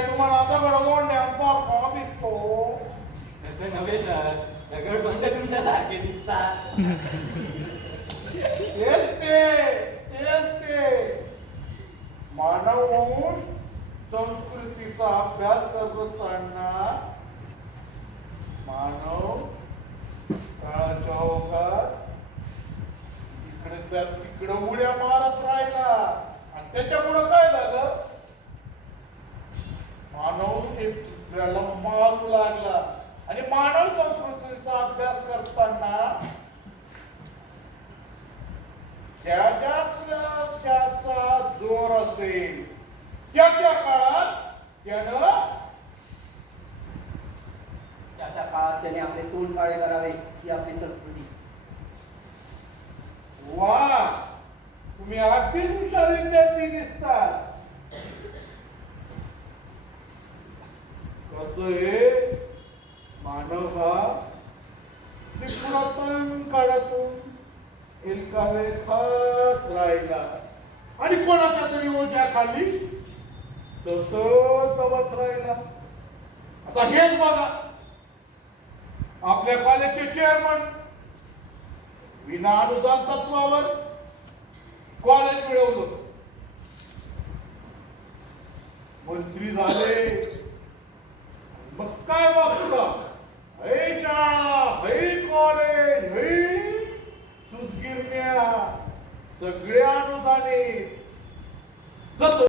काय तुम्हाला दगडगोंड्यांसारखा दिसतो? तसं नव्हे सर, दगडधोंड तुमच्यासारखे दिसतात. तेच ते मानववंश संस्कृतीचा अभ्यास करताना मानव काळाच्या ओघात इकडे तिकडं उड्या मारत राहिला आणि त्याच्यामुळं काय झालं, मानव एक दुसऱ्याला मारू लागला. आणि मानव संस्कृतीचा अभ्यास करताना त्याचा जोर असेल त्या काळात त्या काळात त्याने आपले तोंड काळे करावे ही आपली संस्कृती. वा, तुम्ही अगदीच हुशार विद्यार्थी दिसतात. कसं मानव हा पुरातन काळातून एलकावे खात राहिला आणि कोणाच्या तरी ओझ्या खाली दबत राहिला. आता हेच बघा, आपल्या कॉलेजचे चेअरमन विना अनुदान तत्वावर कॉलेज मिळवलं, मंत्री झाले,